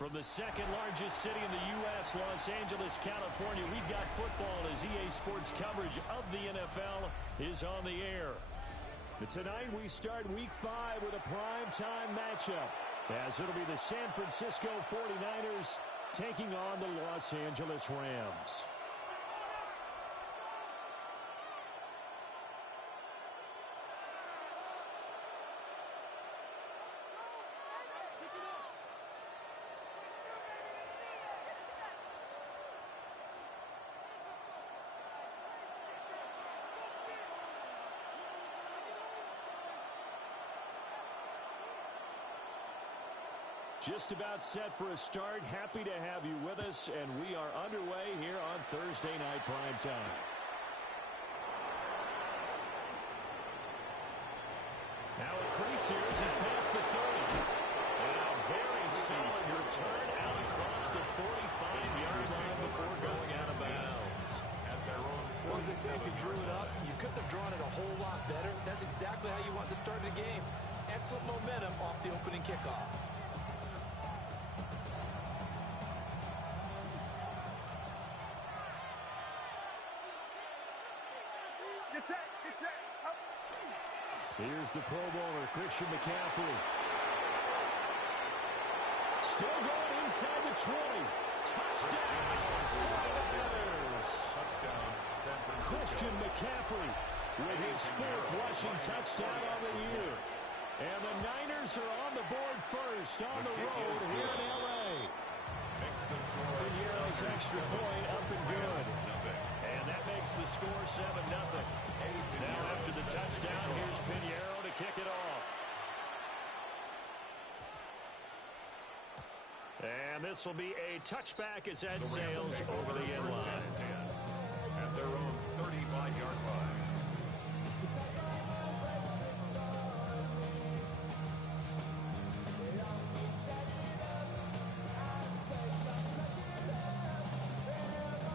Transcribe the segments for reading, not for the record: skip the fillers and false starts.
From the second largest city in the U.S., Los Angeles, California, we've got football as EA Sports coverage of the NFL is on the air. But tonight we start Week 5 with a primetime matchup, as it'll be the San Francisco 49ers taking on the Los Angeles Rams. Just about set for a start. Happy to have you with us, and we are underway here on Thursday Night Primetime. Now a crease here as he's past the 30. And a very solid return out across the 45-yard line before going out of bounds. Well, as they say, if you drew it up, you couldn't have drawn it a whole lot better. That's exactly how you want to start the game. Excellent momentum off the opening kickoff. Here's the Pro Bowler, Christian McCaffrey. Still going inside the 20. Touchdown, 49ers. Touchdown, San Francisco. Christian McCaffrey with his fourth rushing touchdown on the year. And the Niners are on the board first on the road here in L.A. Makes the score. Piñeiro's extra point up and good. And that makes the score 7-0. Now after the touchdown, here's Piñeiro to kick it off. And this will be a touchback as that sails over the end line. At their own 35-yard line.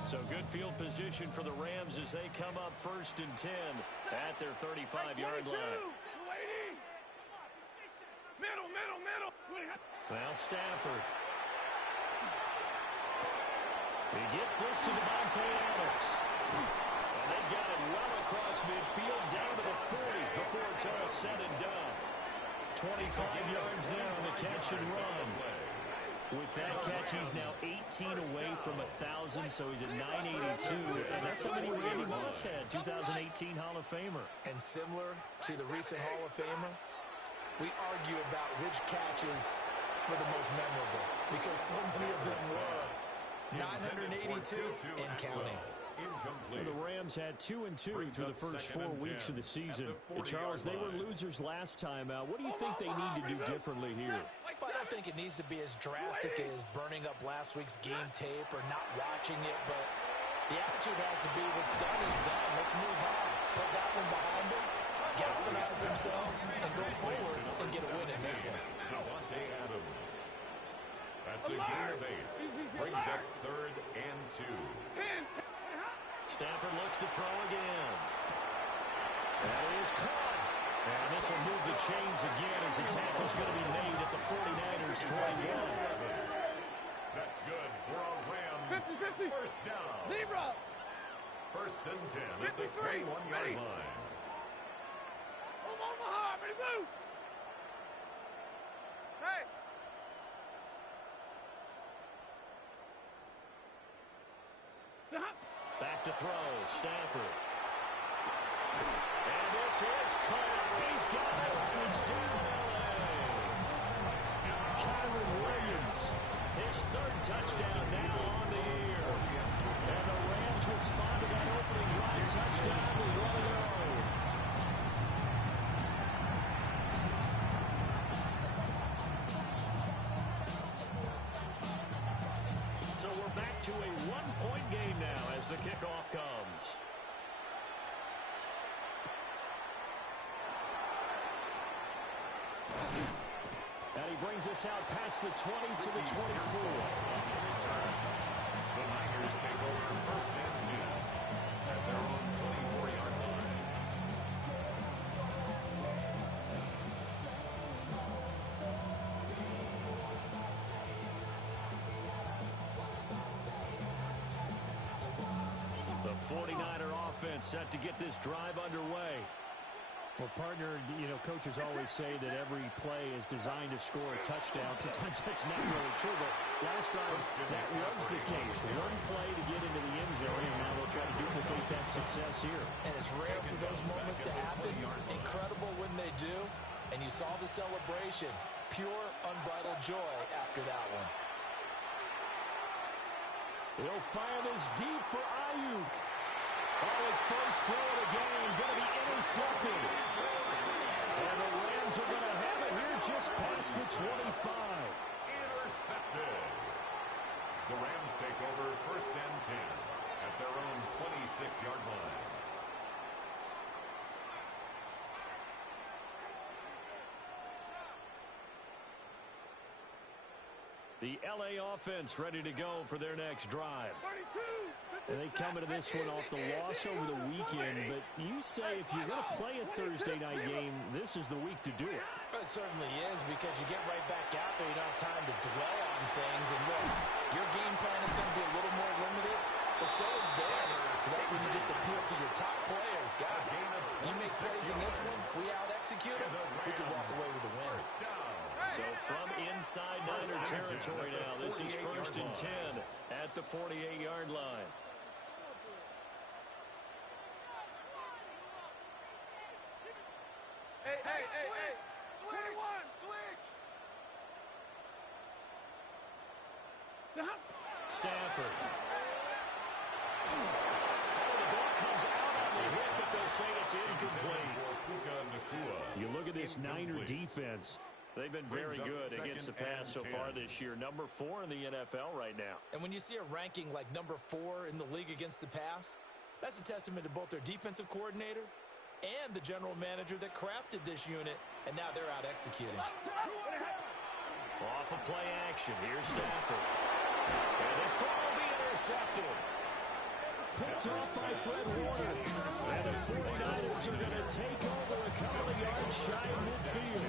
So good field position for the Rams as they come up 1st and 10 at their 35-yard line. Middle. Now Stafford. He gets this to Devontae Adams. And they got it well across midfield down to the 40 before it's all said and done. 25 yards there on the catch and run. With that catch, he's now 18 away from 1,000, so he's at 982. And that's how many Randy Moss had, 2018 Hall of Famer. And similar to the recent Hall of Famer, we argue about which catches were the most memorable because so many of them were. 982 and counting. Well, the Rams had 2-2 through the first 4 weeks of the season. And Charles, they were losers last time out. What do you think they need to do differently here? I don't think it needs to be as drastic as burning up last week's game tape or not watching it, but the attitude has to be what's done is done. Let's move on. Put that one behind them, galvanize themselves, and go forward and get a win in this one. Devontae Adams. That's a gain of 8. Brings up 3rd and 2. Stafford looks to throw again. That is caught. And this will move the chains again as the tackle's going to be made at the 49ers 21. That's good for a Rams 50. first down. Zebra. 1st and 10 at the 21-yard line. Omaha, ready, move. Hey. Back to throw, Stafford. And this is caught. He's got it. Touchdown, L.A. Kyren Williams, his 3rd touchdown now on the year. And the Rams respond to that opening drive touchdown with 1 of their own. So we're back to a 1-point game now as the kickoff comes. And he brings us out past the 20 to the 24. The Niners take over 1st and 10 at their own 24-yard line. 49er offense set to get this drive underway. Well, partner, coaches always say that every play is designed to score a touchdown. Sometimes that's not really true, but last time that was the case. One play to get into the end zone, and now they'll try to duplicate that success here. And it's rare for those moments to happen. Incredible when they do. And you saw the celebration. Pure, unbridled joy after that one. He'll fire this deep for Ayuk. His first throw of the game going to be intercepted. And the Rams are going to have it here just past the 25. Intercepted. The Rams take over 1st and 10 at their own 26-yard line. The LA offense ready to go for their next drive. And they come into this one off the loss over the weekend, but you say if you're going to play a Thursday night game, this is the week to do it. It certainly is, because you get right back out there. You don't have time to dwell on things. And look, your game plan is going to be a little more limited, but so is theirs. So that's when you just appeal to your top players. Guys, you make plays in this one, we out-execute them, we can walk away with a win. So from inside Niner territory now, this is 1st and 10 at the 48-yard line. Hey. 21, switch. Stafford. The ball comes out on the hit, but they'll say it's incomplete. You look at this Niner defense. They've been very good against the pass so far this year. Number 4 in the NFL right now. And when you see a ranking like number 4 in the league against the pass, that's a testament to both their defensive coordinator and the general manager that crafted this unit, and now they're out executing. Off of play action. Here's Stafford. And this throw will be intercepted. Picked off by Fred Warner. And the 49ers are going to take over a couple of yards shy of midfield.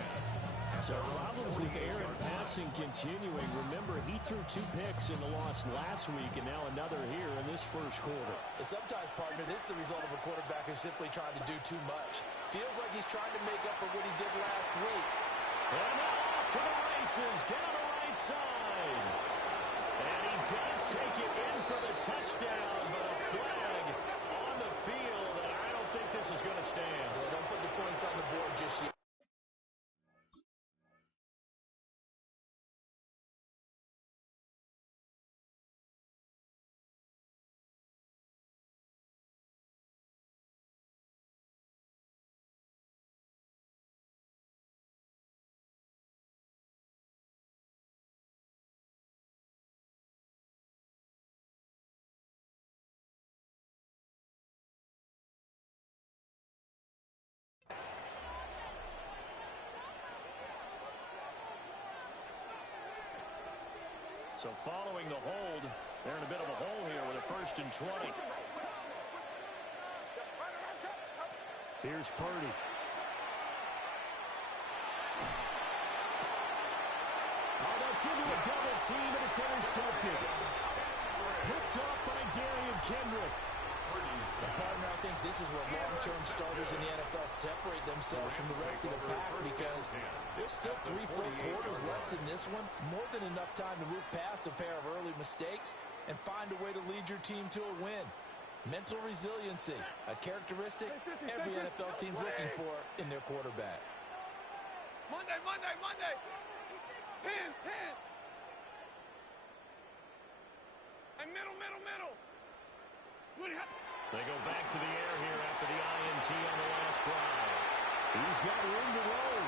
So problems with Aaron passing continuing. Remember, he threw 2 picks in the loss last week, and now another here in this first quarter. Sometimes, partner, this is the result of a quarterback who's simply trying to do too much. Feels like he's trying to make up for what he did last week. And now off to the races, down the right side. And he does take it in for the touchdown, but a flag on the field, and I don't think this is going to stand. Yeah, don't put the points on the board just yet. So following the hold, they're in a bit of a hole here with a 1st and 20. Here's Purdy. Oh, that's into a double team, and it's intercepted. Picked off by Darian Kendrick. Partner, I think this is where long-term starters in the NFL separate themselves from the rest of the pack, because there's still 3 full quarters left in this one. More than enough time to move past a pair of early mistakes and find a way to lead your team to a win. Mental resiliency, a characteristic every NFL team's looking for in their quarterback. Monday. 10. And middle. They go back to the air here after the INT on the last drive. He's got room to roam.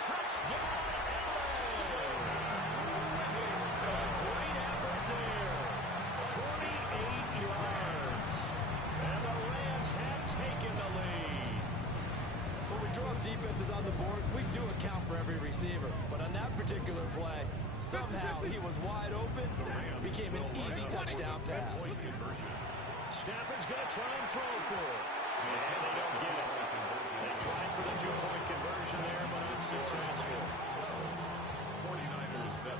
Touchdown, LA! A great effort there. 48 yards. And the Rams have taken the lead. When we draw up defenses on the board, we do account for every receiver. But on that particular play, somehow he was wide open, became an easy touchdown pass. Stafford's going to try and throw for it. And they don't get it. They tried for the 2-point conversion there, but unsuccessful. 49ers 7.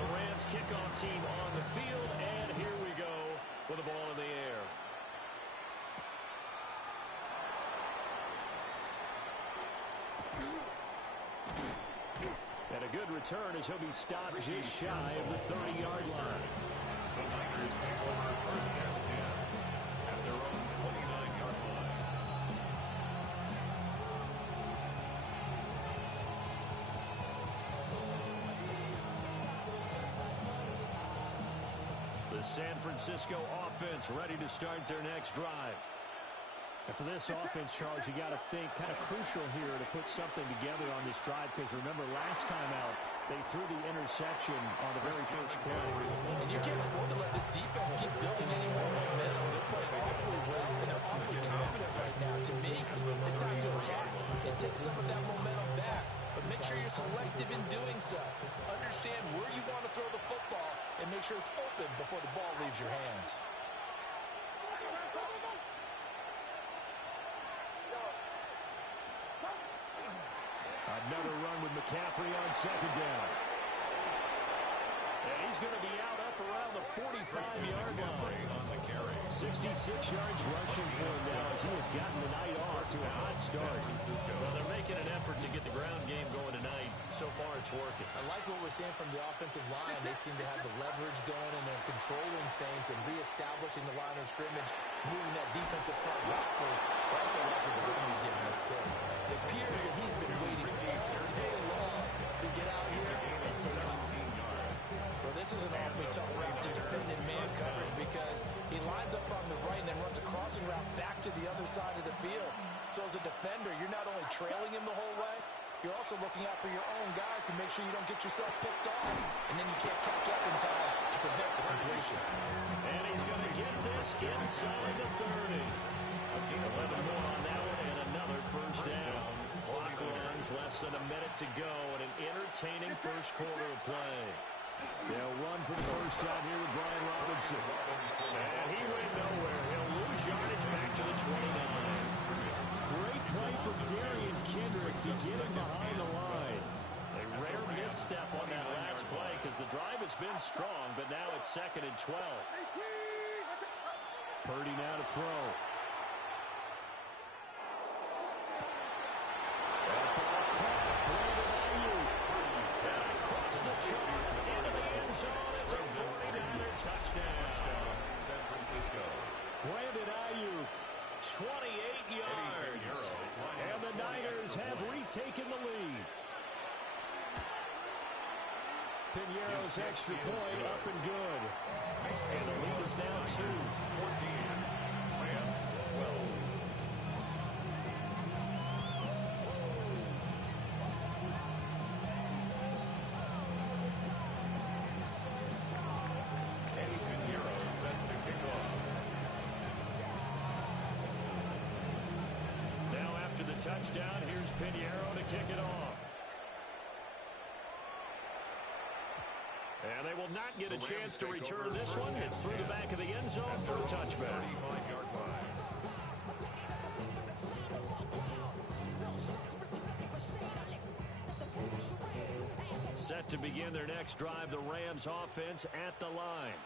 The Rams kickoff team on the field, and here we go with the ball in the air. And a good return as he'll be stopped just shy of the 30-yard line. The Niners take over first and 10 at their own 29-yard line. The San Francisco offense ready to start their next drive. And for this offense, Charles, you got to think kind of crucial here to put something together on this drive, because remember last time out they threw the interception on the very first play. And you can't afford to let this defense keep building any more momentum. They're playing awfully well, and they're awfully confident right now. To me, it's time to attack and take some of that momentum back. But make sure you're selective in doing so. Understand where you want to throw the football and make sure it's open before the ball leaves your hands. Another run with McCaffrey on second down. And he's going to be out up around the 45-yard line. On the carry. 66 yards rushing for him now as he has gotten the night off to a hot start. Well, they're making an effort to get the ground game going tonight. So far, it's working. I like what we're seeing from the offensive line. They seem to have the leverage going, and they're controlling things and reestablishing the line of scrimmage, moving that defensive front backwards. I also like what the runner's giving us, too. It appears that he's been waiting all day long to get out here and take off. Well, this is an awfully tough route to defend in man coverage, because he lines up on the right and then runs a crossing route back to the other side of the field. So as a defender, you're not only trailing him the whole way, you're also looking out for your own guys to make sure you don't get yourself picked off, and then you can't catch up in time to prevent the completion. And he's going to get this inside the 30. 11 more on that one, and another first down. Clock runs, less than a minute to go, and an entertaining first quarter of play. They'll run for the first time here with Brian Robinson. And he went nowhere. He'll lose yardage back to the 29. Great play for Darian Kendrick to get him behind the line. A rare misstep on that last play, because the drive has been strong, but now it's 2nd and 12. Purdy now to throw. Across the chalk, into the end zone. It's a 49er touchdown. San Francisco. Brandon Ayuk. 28 yards. And the Niners have retaken the lead. Piñeiro's extra point up and good. And the lead is now 2. 14. Rams 12. Eddie Piñeiro set to kick off. Now after the touchdown, here's Piñeiro to kick it off. And they will not get a chance to return this one. It's through the back of the end zone for a touchback. 35-yard line. Set to begin their next drive, the Rams offense at the line.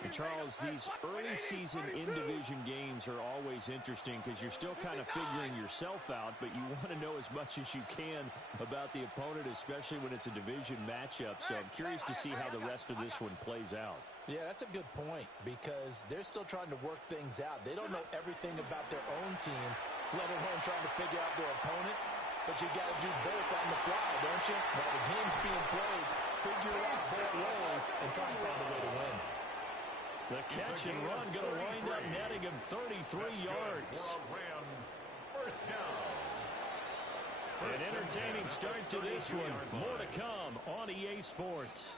And Charles, these early season in-division games are always interesting because you're still kind of figuring yourself out, but you want to know as much as you can about the opponent, especially when it's a division matchup. So I'm curious to see how the rest of this one plays out. Yeah, that's a good point, because they're still trying to work things out. They don't know everything about their own team, let alone trying to figure out their opponent. But you got to do both on the fly, don't you? While the game's being played, figure out both roles and try and find a way to win. The catch and run going to wind up netting him 33 yards. For a Rams first down. An entertaining start to this one. More to come on EA Sports.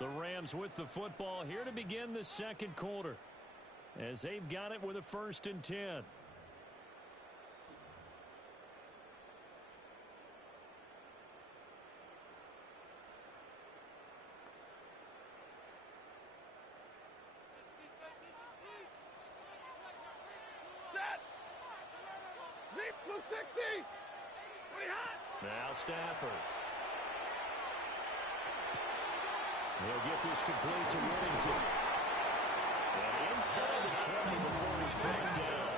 The Rams with the football here to begin the second quarter, as they've got it with a 1st and 10. Set! Leap, blue 60! Now Stafford. He'll get this complete to Whittington. And inside the 20 before he's brought down.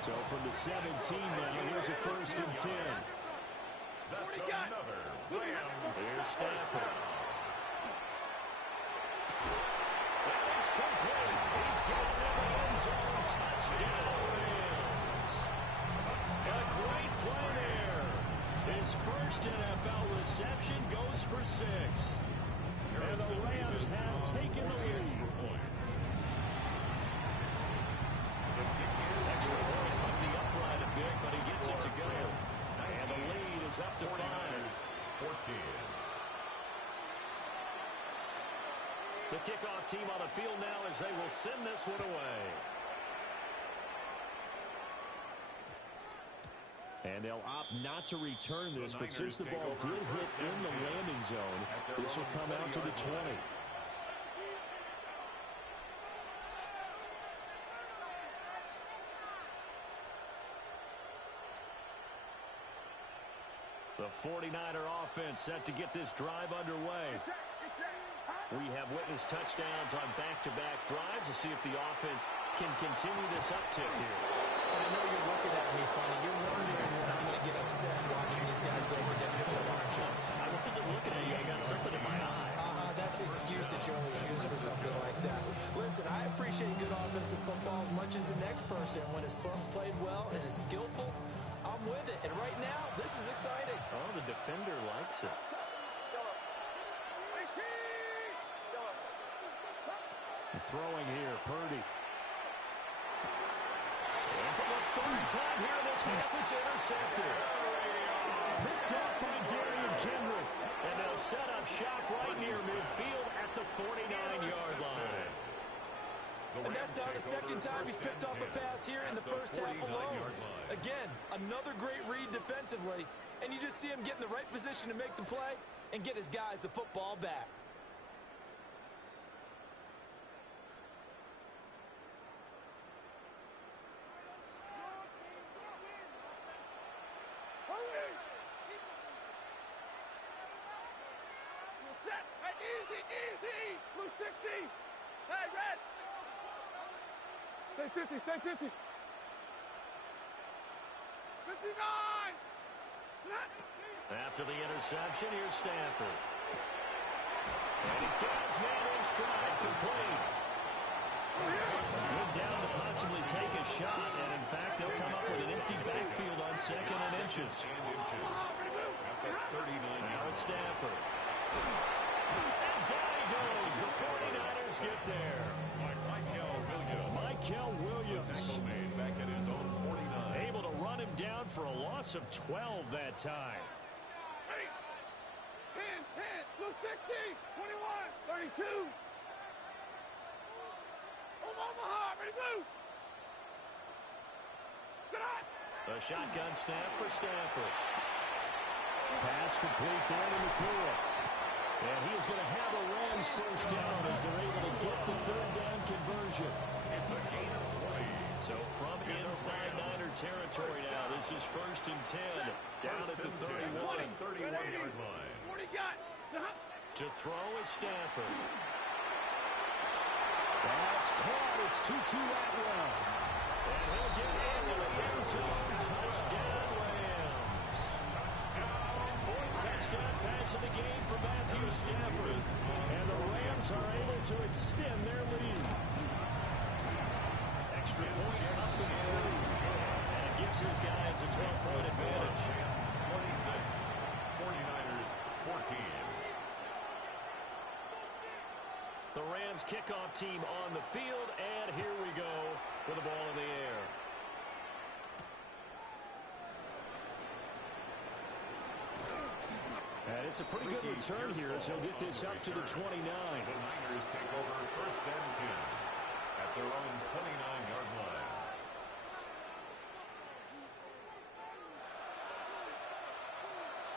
So from the 17 now, here's a 1st and 10. That's another Rams. Here's Stafford. And it's complete. He's got it in the end zone. Touchdown, Rams. A great play there. His first NFL reception goes for 6. And the Rams have taken the lead. Extra point up the upright a bit, but he gets it to go. And the lead is up to 5. 14. The kickoff team on the field now as they will send this one away. And they'll opt not to return this, but since the ball did hit in the landing zone, this will come out to the 20. The 49er offense set to get this drive underway. We have witnessed touchdowns on back-to-back drives to see if the offense can continue this uptick here. And I know you're looking at me funny. You're wondering when I'm going to get upset watching these guys go over downfield, aren't you? I wasn't looking at you. I got something in my eye. That's the excuse that you always use for something like that. Listen, I appreciate good offensive football as much as the next person. When it's played well and is skillful, I'm with it. And right now, this is exciting. Oh, the defender likes it. Throwing here, Purdy. And for the third time here this half, it's intercepted. Picked up by Darian Kendrick. And they'll set up shop right near midfield at the 49-yard line. And that's now the second time he's picked off a pass here in the first half alone. Again, another great read defensively. And you just see him get in the right position to make the play and get his guys the football back. Stay 50, stay 50. 59! After the interception, here's Stafford. And he's got his man in stride, complete. Good down to possibly take a shot, and in fact, they'll come up with an empty backfield on 2nd and inches. Now it's Stafford. And down he goes. The 49ers get there. Michael Williams. Tackle made back at his own 49. Able to run him down for a loss of 12 that time. 10, 10, blue 60, 21, 32. Omaha, ready, blue. A shotgun snap for Stafford. Pass complete down in the clear. And he is going to have a Rams first down as they're able to get the 3rd down conversion. It's a gain of 20. So from inside Niner territory now, this is 1st and 10. Down at the 31. 31-yard line. 40 got. To throw is Stafford. That's caught. It's Tutu Atwell. And he'll get into the end zone. Touchdown, Rams. Touchdown. 4th touchdown pass of the game for Matthew Stafford. And the Rams are able to extend their lead. Extra point up and through. And it gives his guys a 12-point advantage. 26. 49ers 14. The Rams kickoff team on the field, and here we go with the ball in the air. And it's a pretty good return here as he'll get this up to the 29. The Niners take over 1st and 10 at their own 29-yard line.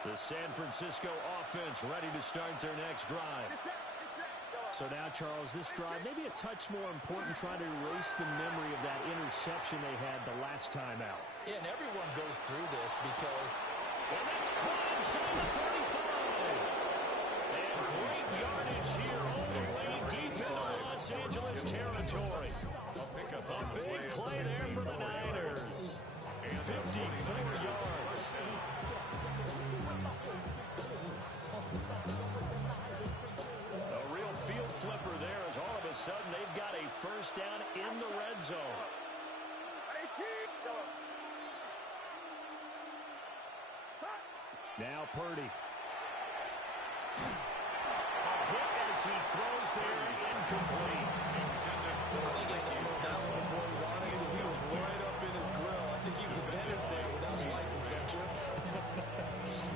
The San Francisco offense ready to start their next drive. So now, Charles, this drive maybe a touch more important, trying to erase the memory of that interception they had the last time out. Yeah, and everyone goes through this because And that's caught inside the 35. And great yardage here all the way deep into Los Angeles territory. A big play there for the Niners. 54 yards. A real field flipper there as all of a sudden they've got a first down in the red zone. Now Purdy. A hit as he throws there, incomplete. I think he handled that one before he wanted to. He was right up in his grill. I think he was a dentist there without a license, don't you?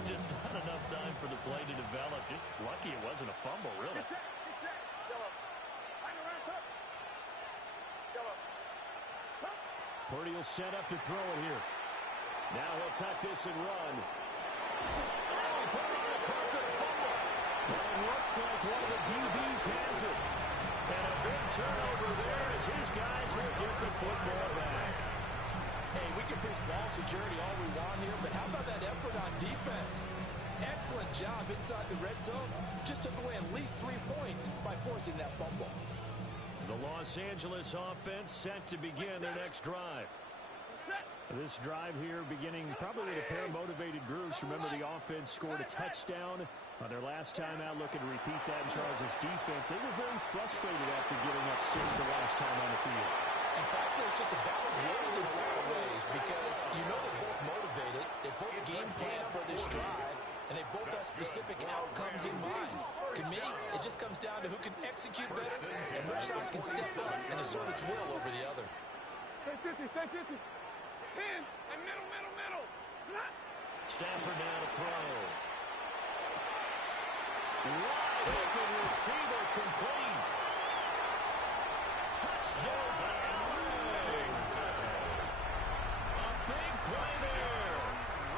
Just not enough time for the play to develop. Just lucky it wasn't a fumble, really. Purdy will set up to throw it here. Now he'll tuck this and run. Well, it looks like one of the DBs has it. And a big turnover there as his guys will get the football back. Hey, we can preach ball security all we want here, but how about that effort on defense? Excellent job inside the red zone. Just took away at least 3 points by forcing that fumble. The Los Angeles offense set to begin their next drive. This drive here beginning probably with a pair of motivated groups. Remember, the offense scored a touchdown on their last time out. Looking to repeat that in Charles' defense. They were very frustrated after giving up 6 the last time on the field. In fact, there's just a battle of wills in a lot of ways because you know they're both motivated. They both game plan for this drive, and they both have specific outcomes in mind. To me, it just comes down to who can execute better and which side can step up and assert its will over the other. Stay 50, stay 50. Hands and middle. Stafford now to throw. Wide open receiver complete. Touchdown Ring. A big play there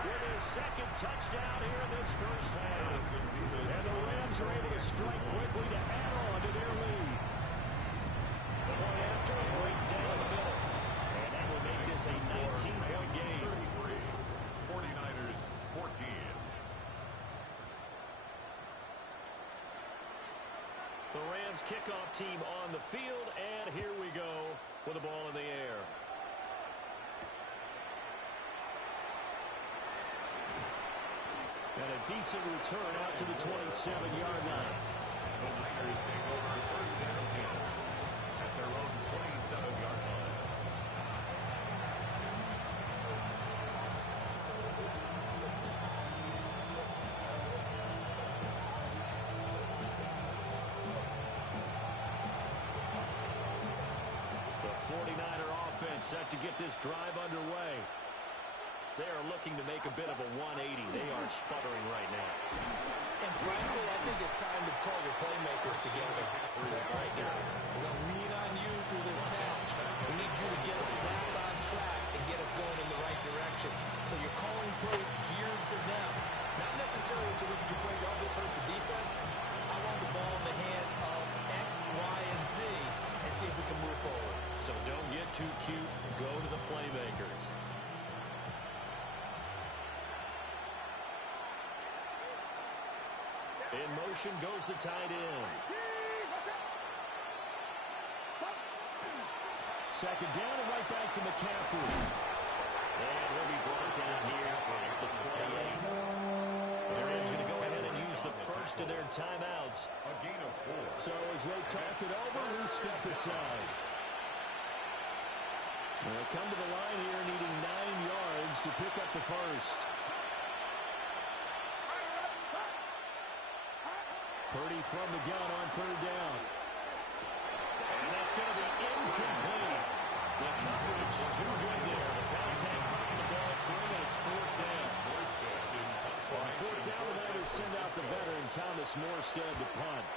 with his second touchdown here in this first half. And the Rams are able to strike quickly to add on to their lead. Point after a break down the middle. And that will make this a 19-point game. 49ers 14. The Rams kickoff team on the field, and here we go with the ball in the air. And a decent return out to the 27-yard line. The Niners take over first and 10 at their own 27-yard line. The 49er offense set to get this drive underway. They are looking to make a bit of a 180. They are sputtering right now. And frankly, I think it's time to call your playmakers together and say, all right, guys, we're going to lean on you through this patch. We need you to get us back on track and get us going in the right direction. So you're calling plays geared to them. Not necessarily to look at your plays, oh, this hurts the defense. I want the ball in the hands of X, Y, and Z and see if we can move forward. So don't get too cute. Go to the playmakers. In motion goes the tight end. Second down and right back to McCaffrey. And he'll be brought down here at the 28. The Rams going to go ahead and use the first of their timeouts. A gain of 4. So as they talk it over, we step aside. They'll come to the line here needing 9 yards to pick up the first. Purdy from the gun on third down. And that's going to be incomplete. The coverage too good there. The contact popped the ball through, and it's fourth down. On fourth down, the Niners send out the veteran Thomas Morstead to punt.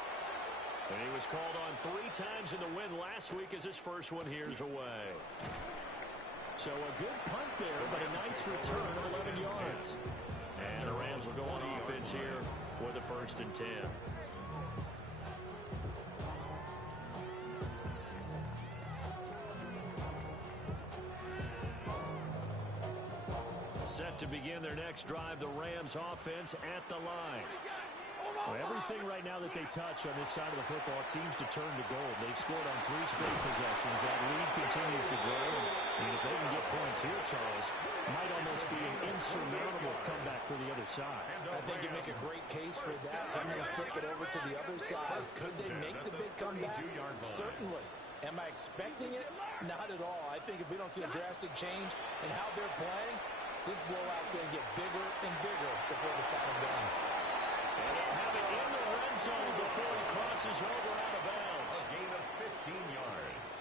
And he was called on 3 times in the win last week as his first one here's away. So a good punt there, but a nice return of 11 yards. And the Rams will go on defense here with a 1st and 10. Set to begin their next next drive, the Rams offense at the line. Well, everything right now that they touch on this side of the football, it seems to turn to gold. They've scored on 3 straight possessions. That lead continues to grow. And if they can get points here, Charles, it might almost be an insurmountable comeback for the other side. I think you make a great case for that. So I'm going to flip it over to the other side. Could they make the big comeback? Certainly. Am I expecting it? Not at all. I think if we don't see a drastic change in how they're playing, this blowout's going to get bigger and bigger before the final game. And they'll have it in the red zone before he crosses over out of bounds. A gain of 15 yards.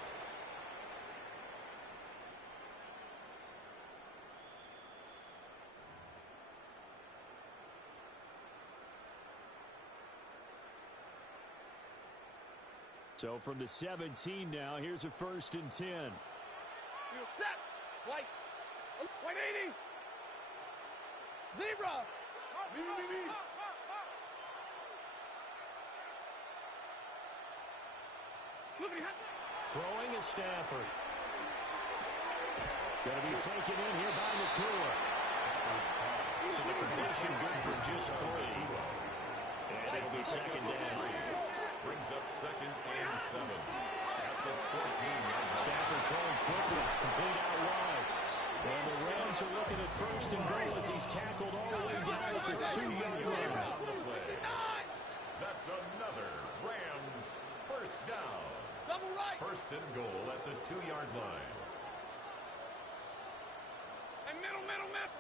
So from the 17 now, here's a 1st and 10. Set. White. 180. Zebra. Throwing is Stafford. Going to be taken in here by McClure. So the completion good for just 3. And it'll be 2nd down. Brings up 2nd and 7. At the 14-yard line. Stafford throwing quickly. Complete out wide. And the Rams are looking at 1st and goal as he's tackled all the way down at the 2-yard line. On the play. That's another Rams first down. Double right. 1st and goal at the 2-yard line. And middle.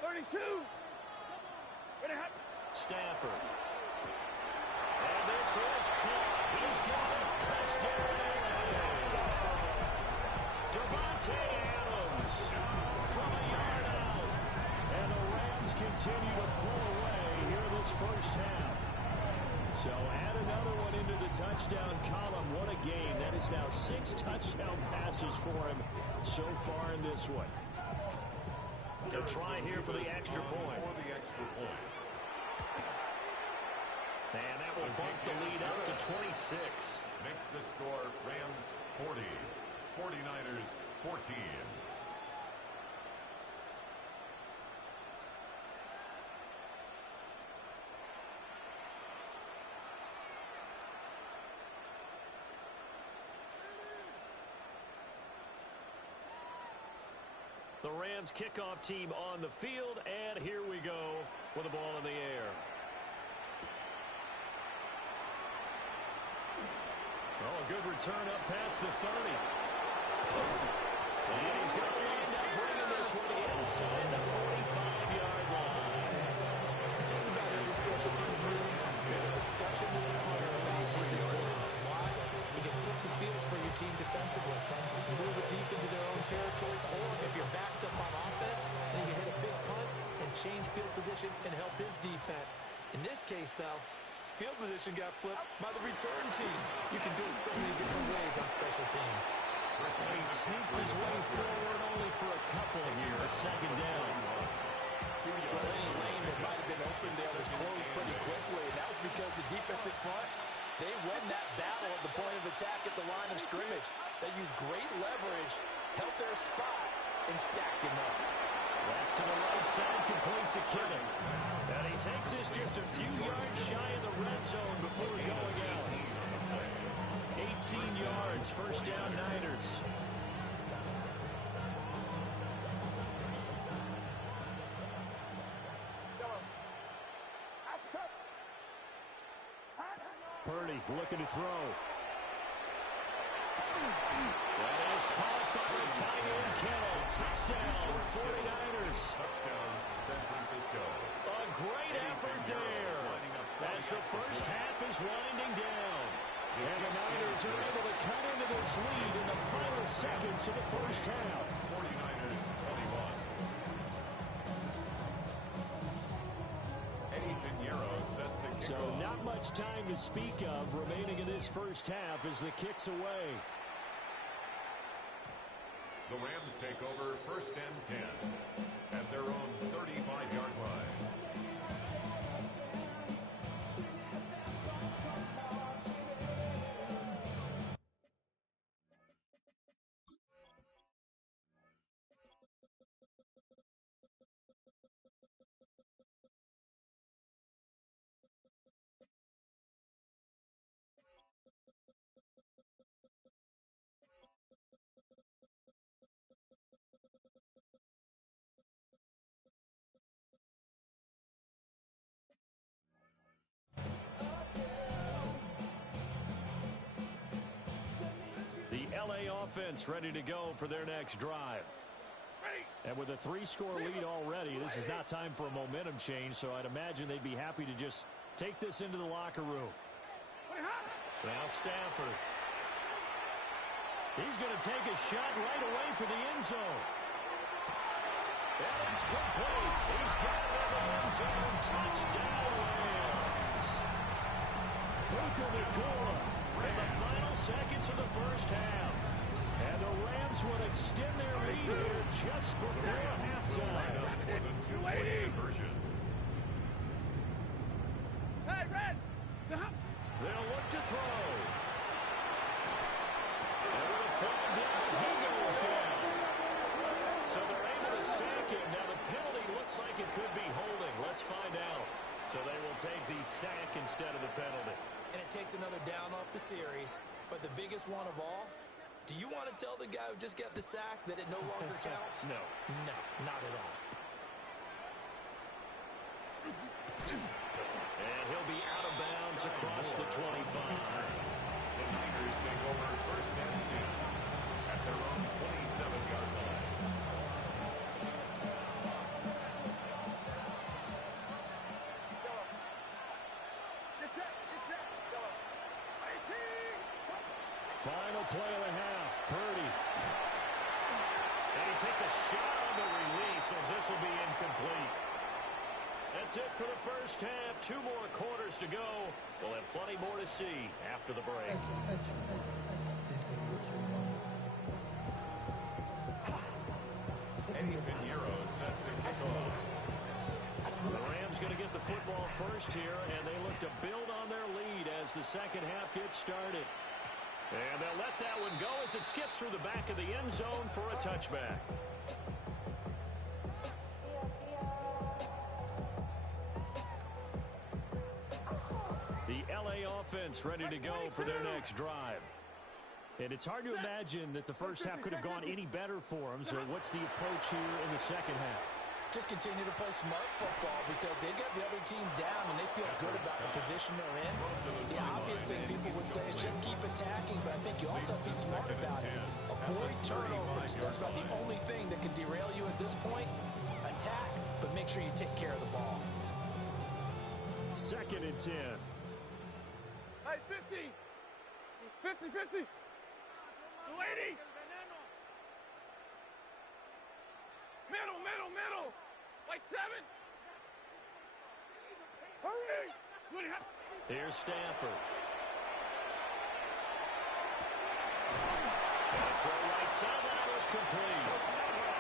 32. Stafford. And this is caught. He's got a touchdown. Davante Adams from a yard out. And the Rams continue to pull away here in this first half. So add another one into the touchdown column. What a game. That is now 6 touchdown passes for him so far in this one. They'll try here for the extra point. And that will bump the lead up to 26. Makes the score Rams 40. 49ers 14. The Rams kickoff team on the field, and here we go with the ball in the air. Oh, a good return up past the 30. And he's going to end up bringing this one inside the 45-yard line. Just about every special teams move, there's a discussion with the punter about his importance. Why? You can flip the field for your team defensively, move it deep into their own territory, or if you're backed up on offense and you hit a big punt and change field position and help his defense. In this case, though, field position got flipped by the return team. You can do it so many different ways on special teams. And he sneaks his way forward only for a couple here. 2nd down. Well, any lane that might have been open there was closed pretty quickly, and that was because the defensive front, they won that battle at the point of attack at the line of scrimmage. They used great leverage, held their spot, and stacked him up. That's to the right side, complete to Kittle. And he takes this just a few yards shy of the red zone before going out. 18 yards, 1st down Niners. Purdy looking to throw. That is caught by the tight end Kittle. Touchdown, 49ers. Touchdown, San Francisco. A great effort there. As the first half is winding down. And the Niners are able to cut into this lead in the final seconds of the first half. 49ers 21. Eddie Pinheiro set to kick So off. not much time to speak of remaining in this first half as the kick's away. The Rams take over 1st and 10 at their own 35-yard line. offense ready to go for their next drive. And with a 3-score lead already, this is not time for a momentum change, so I'd imagine they'd be happy to just take this into the locker room. Now Stafford. He's going to take a shot right away for the end zone. And it's complete. He's got it in the end zone. Touchdown, Rams. Puka Nacua in the final seconds of the first half. And the Rams would extend their lead here just before halftime. More than 2-point conversion. Hey, Red! They'll look to throw. And with a flag down, he goes down. So they're able to sack him. Now the penalty looks like it could be holding. Let's find out. So they will take the sack instead of the penalty. And it takes another down off the series. But the biggest one of all, do you want to tell the guy who just got the sack that it no longer counts? No. No, not at all. And he'll be out of bounds across the 25. The Niners take over first and 10 at their own 27-yard line. Get set! Go! 18! Final play of the half. Purdy. And he takes a shot on the release as this will be incomplete. That's it for the first half. 2 more quarters to go. We'll have plenty more to see after the break. Eddie Pinheiro set to kick off. The Rams going to get the football first here, and they look to build on their lead as the second half gets started. And they'll let that one go as it skips through the back of the end zone for a touchback. The LA offense ready to go for their next drive. And it's hard to imagine that the first half could have gone any better for them. So what's the approach here in the second half? Just continue to play smart football because they got the other team down and they feel good about the position they're in. The obvious thing people would say is just keep attacking, but I think you also have to be smart about it. Avoid turnovers. That's about the only thing that can derail you at this point. Attack, but make sure you take care of the ball. 2nd and 10. Hey, 50! 50! 280! Middle! Like 7! Hurry! Here's Stafford. And throw right side, that was complete.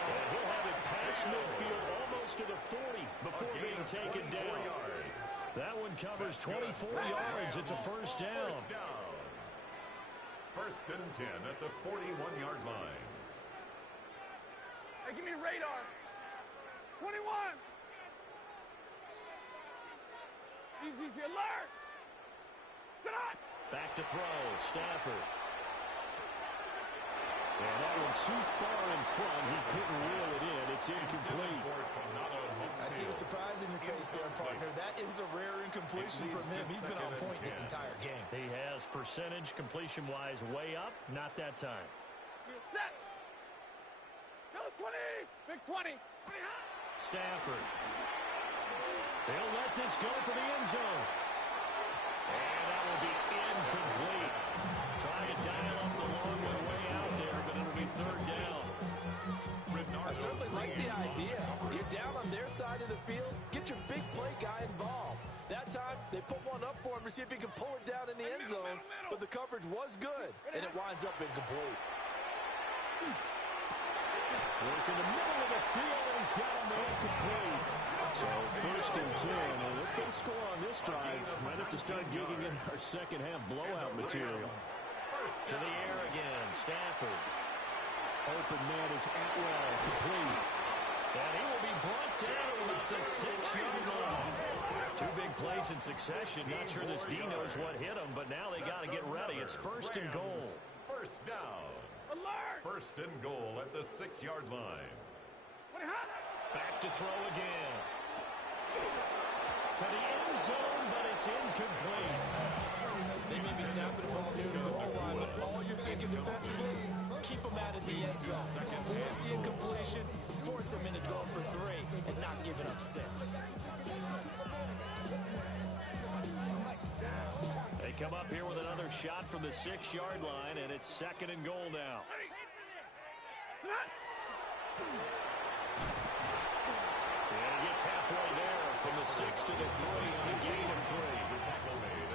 And he'll have it past midfield almost to the 40 before being taken down. That one covers 24 yards. It's a first down. First and 10 at the 41-yard line. Hey, give me radar! 21! Easy, alert! Sit up! Back to throw, Stafford. And that one too far in front. He couldn't reel it in. It's incomplete. I see the surprise in your face there, partner. That is a rare incompletion from him. He's been on point this entire game. He has percentage completion-wise way up, not that time. Set! Go 20! Big 20! 20 high! Stafford. They'll let this go for the end zone. And that will be incomplete. Trying to dial up the long one way out there, but it'll be 3rd down. I certainly like the idea. You're down on their side of the field. Get your big play guy involved. That time, they put one up for him to see if he can pull it down in the end zone. But the coverage was good, and it winds up incomplete. Work in the middle of the field, and he's got a man complete. So 1st and 10, and if they score on this drive, might have to start digging in our second half blowout material. To the air again, Stafford. Open man is Atwell, complete. And he will be brought down at about the 6-yard line. 2 big plays in succession. Not sure this D knows what hit him, but now they got to get ready. It's 1st and goal. First down. Alert! 1st and goal at the 6-yard line. 20 high! Back to throw again. To the end zone, but it's incomplete. They may be snapping the ball near the goal line, but all you're thinking defensively, Keep him out of the end zone. Force the incompletion, force him into going for 3 and not giving up 6. They come up here with another shot from the 6-yard line, and it's 2nd and goal now. And he gets halfway there from the 6 to the 3 on a gain of 3.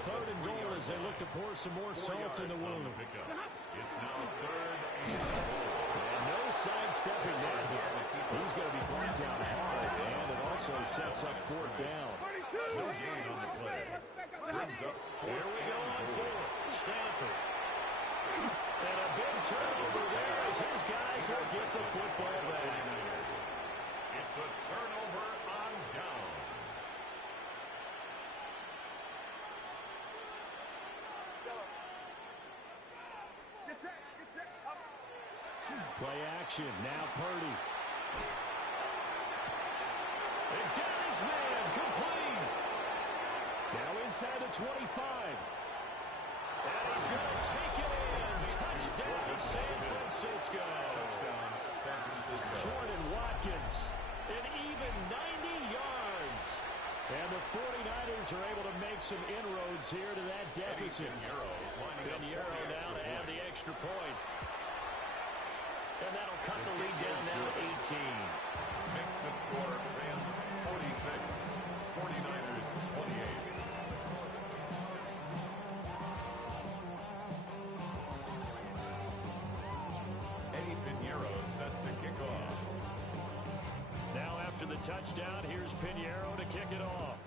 3rd and goal as they look to pour some more salt in the wound. It's now 3rd and goal. And no sidestepping that here. He's going to be brought down hard, and it also sets up 4th down. No gain on the play. Brings up. Here we go on 4th. Stafford. And a big turnover there as his guys will get the football back. It's a turnover on downs. Get set. Up. Play action. Now Purdy. And got his man complete. Now inside the 25. And he's going to take it in. Touchdown, San Francisco. Touchdown, San Francisco. Jordan Watkins, an even 90 yards. And the 49ers are able to make some inroads here to that deficit. Pinheiro now to add the extra point. And that'll cut the lead down now to 18. Makes the score Rams 46, 49ers 28. Eddie Pinheiro set to kick off. Now after the touchdown, here's Pinheiro to kick it off.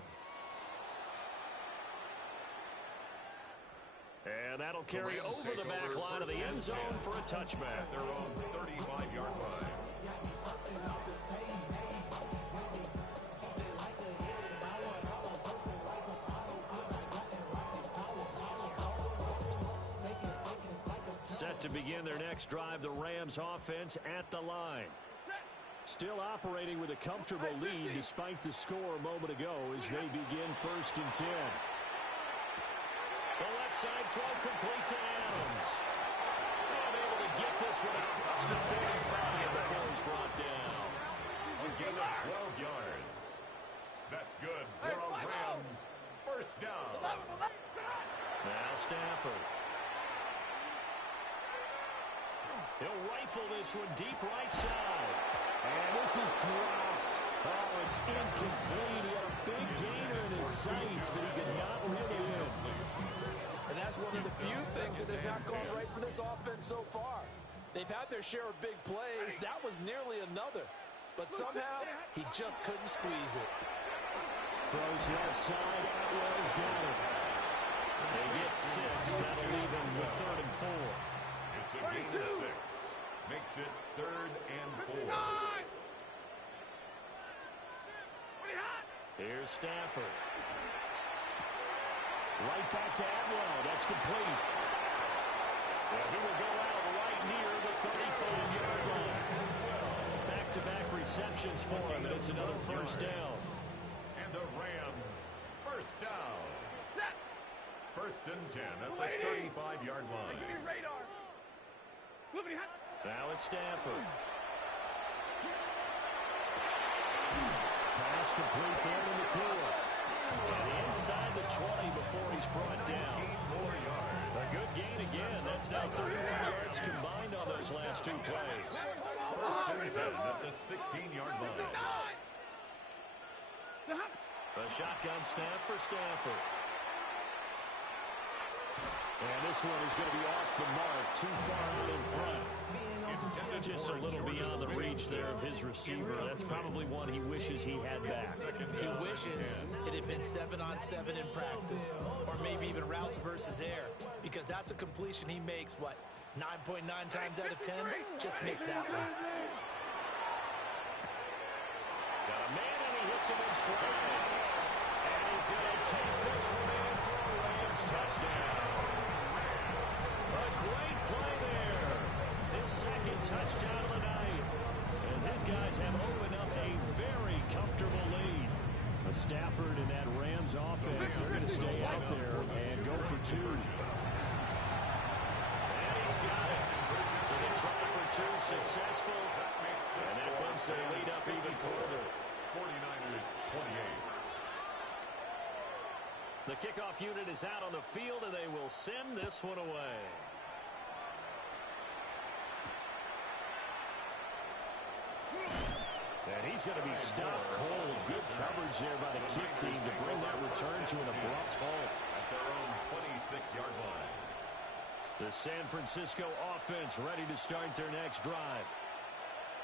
And that'll carry over the back line of the end zone for a touchback. At their own 35-yard line. Set to begin their next drive, the Rams offense at the line. Still operating with a comfortable lead despite the score a moment ago as they begin 1st and 10. The left side throw complete to Adams. Unable to get this one across the 45 before he's brought down. A gain of 12 yards. That's good for a Rams 1st down. Now Stafford. He'll rifle this one deep right side. And this is dropped. Oh, it's incomplete. He had a big gainer in his sights, but he could not reel it in. And that's one of the few things that has not gone right for this offense so far. They've had their share of big plays. That was nearly another. But somehow, he just couldn't squeeze it. Throws left side. Atwell's got it. They get 6. That'll leave him with 3rd and 4. It's a gain of 6. Makes it 3rd and 4. Here's Stafford. Right back to Atwell. That's complete. Well, he will go out right near the 35-yard line. Back-to-back receptions for him, and it's another 1st down. And the Rams 1st down. 1st and 10 at the 35-yard line. Now it's Stafford. Pass complete there in the corner. And inside the 20 before he's brought down. 18 more yards. A good gain again. That's now 31 yards combined on those last 2 plays. 1st and 10 at the 16-yard line. A shotgun snap for Stafford. And this one is going to be off the mark, too far out in front. Just a little beyond the reach there of his receiver. That's probably one he wishes he had back. He wishes it had been 7-on-7 in practice, or maybe even routes versus air, because that's a completion he makes, what, 9.9 times out of 10? Just missed that one. Got a man, and he hits him in stride. And he's going to take this one in for a Rams touchdown. A great play there. His 2nd touchdown of the night. As his guys have opened up a very comfortable lead. A Stafford and that Rams offense, they're going to stay out there and go for 2. And he's got it. So the try for two, successful. And that bumps their lead up even further. 49ers 28. The kickoff unit is out on the field, and they will send this one away. And he's going to be stopped cold. Good coverage there by the kick team to bring that return to an abrupt halt. At their own 26-yard line. The San Francisco offense ready to start their next drive.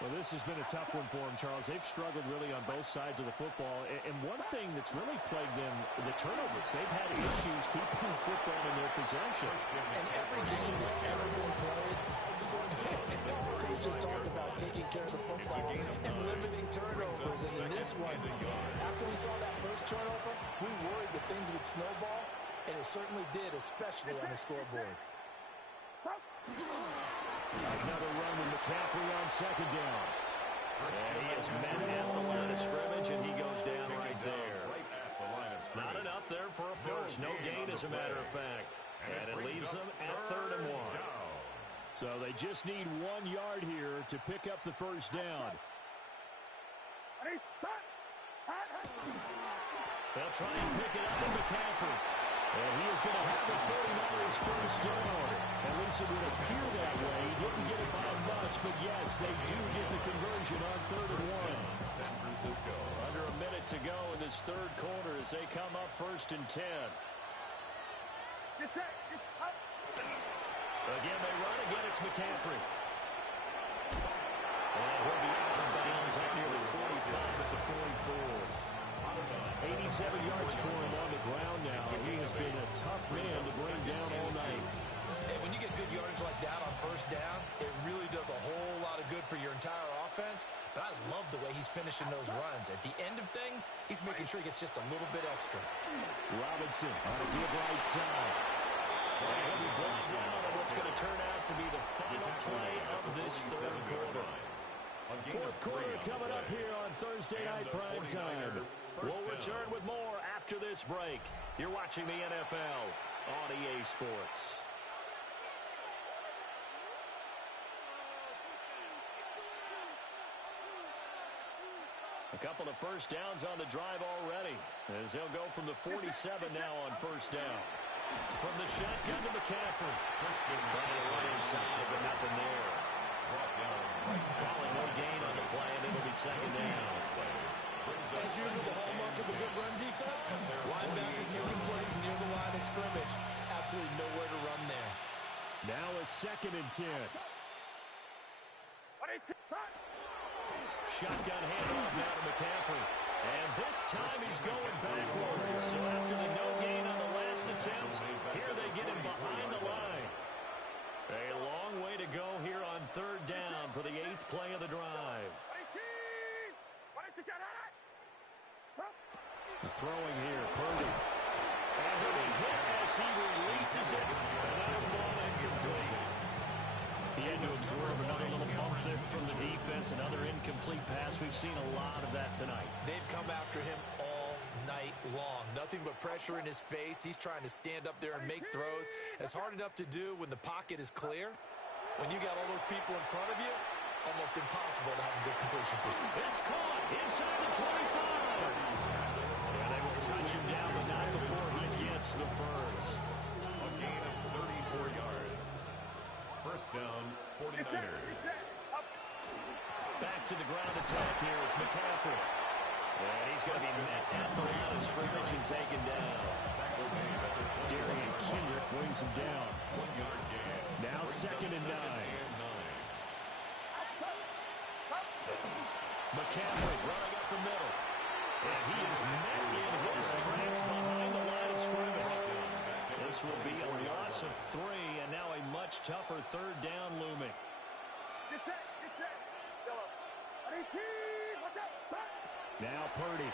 Well, this has been a tough one for them, Charles. They've struggled really on both sides of the football. And one thing that's really plagued them, the turnovers. They've had issues keeping the football in their possession. And every game that's ever been played, coaches talk about taking care of the football and limiting turnovers. And in this one, after we saw that first turnover, we worried that things would snowball, and it certainly did, especially on the scoreboard. Another run with McCaffrey on second down. And he is met at the line of scrimmage, and he goes down right there. Not enough there for a first. No gain, as a matter of fact. And it leaves them at 3rd and 1. So they just need 1 yard here to pick up the first down. They'll try and pick it up with McCaffrey. And he is going to have the 49ers first down. At least it would appear that way. He didn't get it by much, but yes, they do get the conversion on 3rd and 1. San Francisco. Under a minute to go in this third quarter as they come up 1st and 10. Again, they run. Again, it's McCaffrey. And he'll be out of bounds at nearly 45 at the 44. 87 yards for him on the ground now. He has been a tough man to bring down all night. And when you get good yardage like that on first down, it really does a whole lot of good for your entire offense. But I love the way he's finishing those runs. At the end of things, he's making sure he gets just a little bit extra. Robinson on the deep right side. And he'll be brought down on what's going to turn out to be the final play of this third quarter. Fourth quarter coming up here on Thursday Night Prime Time. We'll return with more after this break. You're watching the NFL on EA Sports. A couple of first downs on the drive already, as they'll go from the 47 now on first down. From the shotgun to McCaffrey. Trying to run inside, but nothing there. Calling no gain on the play, and it'll be second down. As usual, the hallmark of a good run defense, linebackers making plays near the line of scrimmage. Absolutely nowhere to run there. Now a 2nd and 10. Shotgun handoff now to McCaffrey. And this time he's going backwards. So after the no gain on the last attempt, here they get him behind the line. A long way to go here on 3rd down for the 8th play of the drive. Throwing here, Purdy. And he'll be hit as he releases it. Another ball incomplete. He had to absorb another little bump there from the defense, another incomplete pass. We've seen a lot of that tonight. They've come after him all night long. Nothing but pressure in his face. He's trying to stand up there and make throws. It's hard enough to do when the pocket is clear. When you got all those people in front of you, almost impossible to have a good completion percentage. It's caught inside the 25. And they will touch him down, but not before he gets the first. A gain of 34 yards. First down, 49ers. Back to the ground attack here is McCaffrey. And he's going to be met at the line of scrimmage and taken down. Darian Kendrick brings him down. 1 yard gain. Now 2nd and 9. McCaffrey running up the middle. And he is met in his tracks behind the line of scrimmage. This will be a loss of 3, and now a much tougher 3rd down looming. Now Purdy.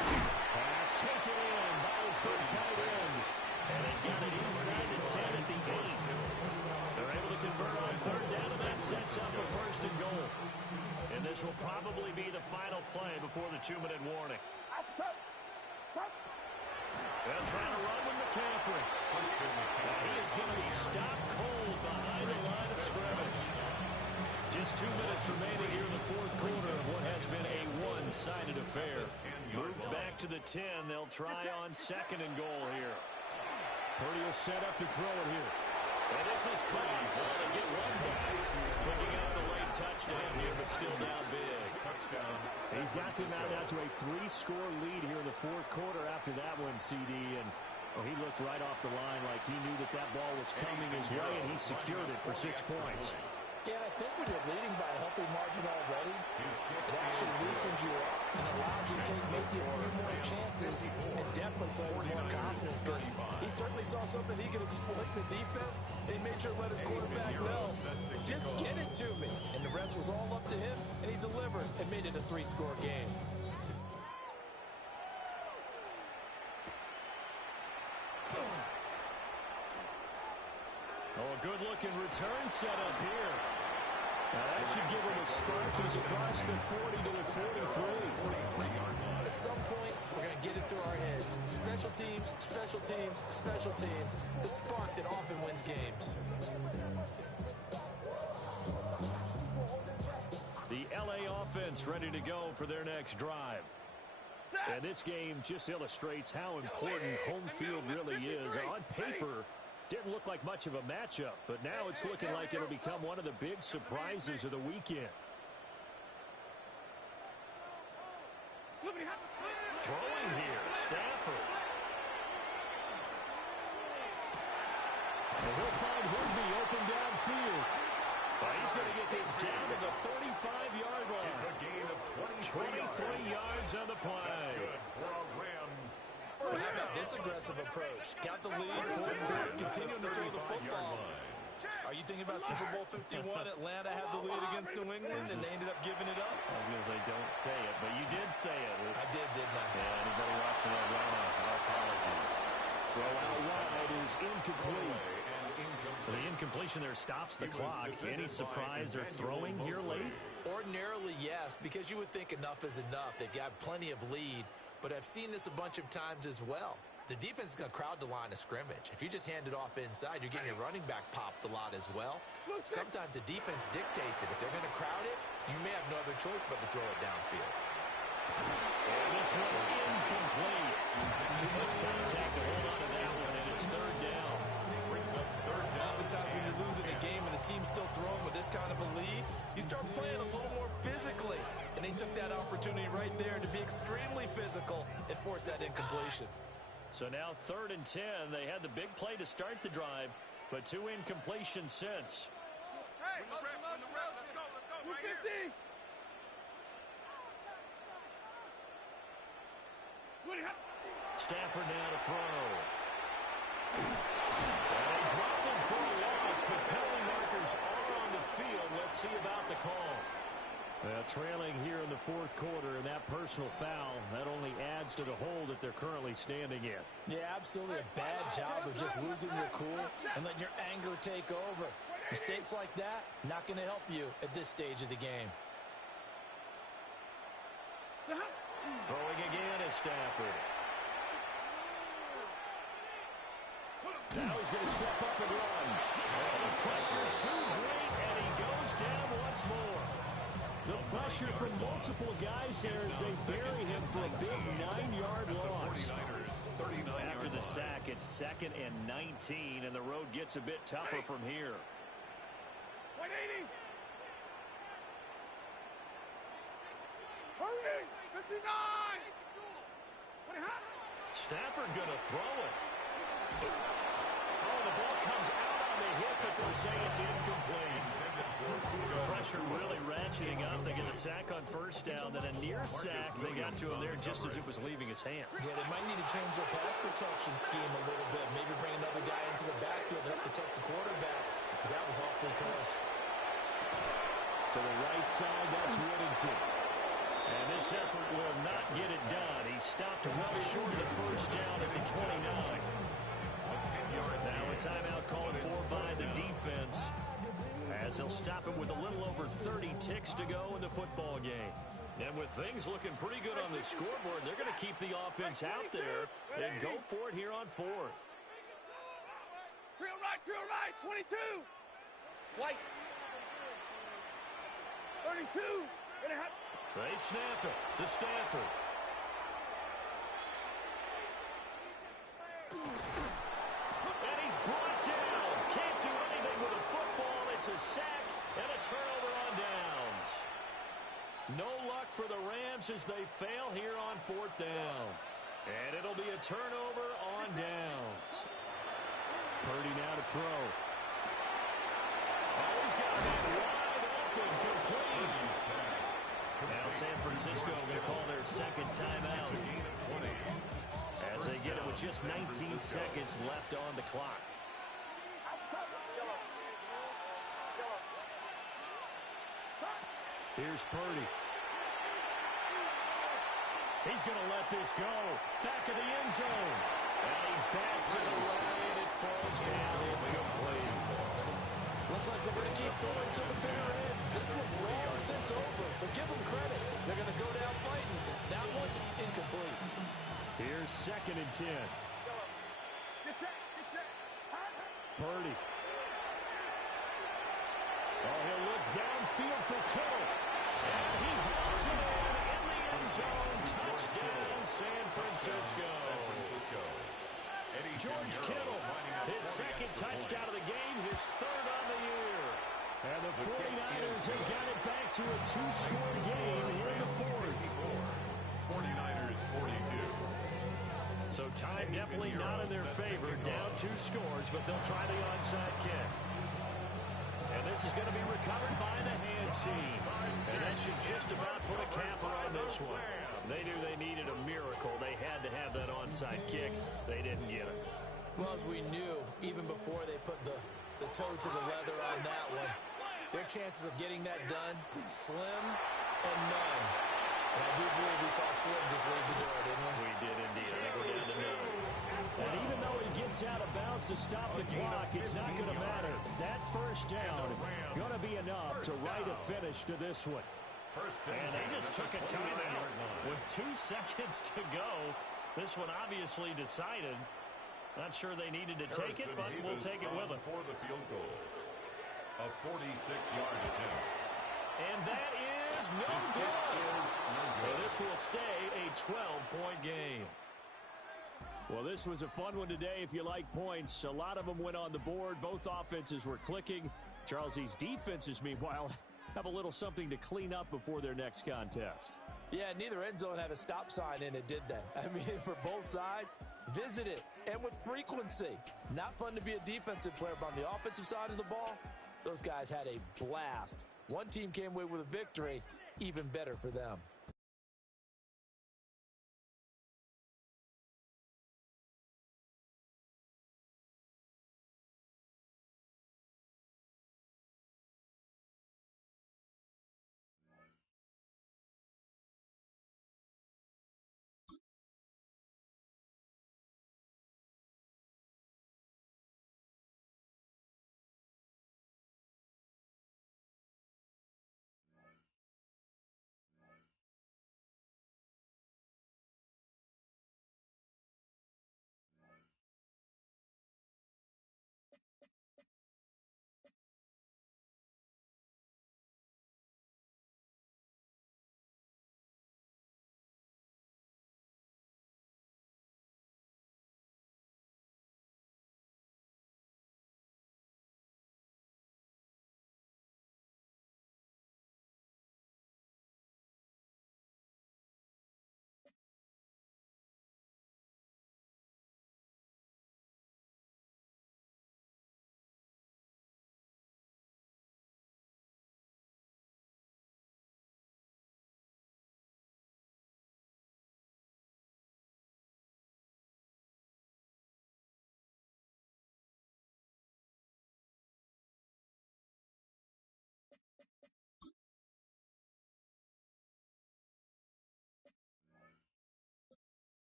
Pass taken in by his big tight end. And they got it inside the 10 at the 8. They're able to convert on 3rd down, and that sets up a 1st and goal. And this will probably be the final play before the 2-minute warning. They'll try to run with McCaffrey. He is going to be stopped cold behind the line of scrimmage. Just 2 minutes remaining here in the fourth quarter of what has been a one-sided affair. Moved back to the 10. They'll try on second and goal here. Purdy will set up to throw it here. And this is caught. Well, they get one back. Picking out the late touchdown here, but still down big. Touchdown. He's got them out now to a 3-score lead here in the fourth quarter after that one, CD. And he looked right off the line like he knew that that ball was coming his way, and he secured it for 6 points. Yeah, and I think when you're leading by a healthy margin already, it actually loosens you up and allows you to take maybe a few more chances and definitely play with more confidence, because he certainly saw something he could exploit in the defense, and he made sure to let his quarterback know, just get it to me. And the rest was all up to him, and he delivered and made it a 3-score game. Oh, a good-looking return set up here. Now that should give him a spark. He's across the 40 to the 43. At some point, we're going to get it through our heads. Special teams, special teams, special teams. The spark that often wins games. The LA offense ready to go for their next drive. And this game just illustrates how important home field really is. On paper, didn't look like much of a matchup, but now it's looking like it'll become one of the big surprises of the weekend. Throwing here, Stafford. And he'll find Higbee open downfield. He's going to get this down to the 35-yard line. It's a gain of 23 yards on the play. That's good for a Rams. Well, how about this aggressive approach? Got the lead, fourth quarter, continuing to throw the football. Are you thinking about Super Bowl 51? Atlanta had the lead against New England, and they ended up giving it up. I was going to say, don't say it, but you did say it. I did, didn't I? Yeah, anybody watching Atlanta, our apologies. Throw out wide is incomplete. The incompletion there stops the clock. Any surprise they're throwing here late? Ordinarily, yes, because you would think enough is enough. They've got plenty of lead, but I've seen this a bunch of times as well. The defense is going to crowd the line of scrimmage. If you just hand it off inside, you're getting your running back popped a lot as well. Sometimes the defense dictates it. If they're going to crowd it, you may have no other choice but to throw it downfield. And this one incomplete. Too much contact to hold on to that one, and it's third down. Oftentimes when you're losing a game and the team's still throwing with this kind of a lead, you start playing a little more physically. And they took that opportunity right there to be extremely physical and force that incompletion. So now 3rd and 10. They had the big play to start the drive, but 2 incompletions since. Hey, motion, let's go, right here. Stafford now to throw. And they drop him for a loss, but penalty markers are on the field. Let's see about the call. Trailing here in the fourth quarter, and that personal foul, that only adds to the hole that they're currently standing in. Yeah, absolutely a bad job of just losing your cool and letting your anger take over. Mistakes like that, not going to help you at this stage of the game. Throwing again is Stafford. Now he's going to step up and run. And the pressure too great, and he goes down once more. The pressure from multiple guys there as they bury him for a big 9-yard loss. After the sack, it's 2nd and 19, and the road gets a bit tougher from here. 180. Hurry! 59. Stafford gonna throw it. Oh, the ball comes out on the hit, but they'll say it's incomplete. The pressure really ratcheting up. They get the sack on first down, then a near sack. They got to him there just as it was leaving his hand. Yeah, they might need to change their pass protection scheme a little bit. Maybe bring another guy into the backfield to help protect the quarterback, because that was awfully close. To the right side, that's Whittington. And this effort will not get it done. He stopped well short of the first down at the 29. Now a timeout called for by the defense, as they'll stop it with a little over 30 ticks to go in the football game. And with things looking pretty good on the scoreboard, they're going to keep the offense out there and go for it here on 4th. Drill right, 22. White. 32. Gonna have... They snap it to Stanford. And he's brought down. Can't do anything with a football. It's a sack and a turnover on downs. No luck for the Rams as they fail here on 4th down. And it'll be a turnover on downs. Purdy now to throw. Oh, he's got it wide open, complete. Now San Francisco going to call their second timeout as they get it with just 19 seconds left on the clock. Here's Purdy. He's going to let this go. Back of the end zone. And he bats it away, and it falls down incomplete. Looks like they're going to keep throwing to the bitter end. This one's long since over, but give them credit. They're going to go down fighting. That one, incomplete. Here's 2nd and 10. Get set. Purdy. Oh, he'll look downfield for Kittle. And he hits it in the end zone. Touchdown, San Francisco. George Kittle, his second touchdown of the game, his 3rd on the year. And the 49ers have got it back to a 2-score game here in the 4th. 49ers 42. So time definitely not in their favor. Down 2 scores, but they'll try the onside kick. And this is going to be recovered by the hands team. And that should just about put a capper on this one. They knew they needed a miracle. They had to have that onside kick. They didn't get it. Well, as we knew, even before they put the toe to the leather on that one, their chances of getting that done, slim and none. And I do believe we saw Slim just leave the door, didn't we? We did indeed. I think we're down to none. And even though he gets out of bounds to stop the clock, it's not going to matter. That first down going to be enough to write a finish to this one. And they just took a timeout with 2 seconds to go. This one obviously decided. Not sure they needed to take it, but we'll take it with them. For the field goal. A 46-yard attempt. And that is no good. Well, this will stay a 12-point game. Well, this was a fun one today if you like points. A lot of them went on the board. Both offenses were clicking. Charles's defenses, meanwhile, have a little something to clean up before their next contest. Yeah, neither end zone had a stop sign in it, did they? I mean, for both sides, visit it, and with frequency. Not fun to be a defensive player, but on the offensive side of the ball, those guys had a blast. One team came away with a victory, even better for them.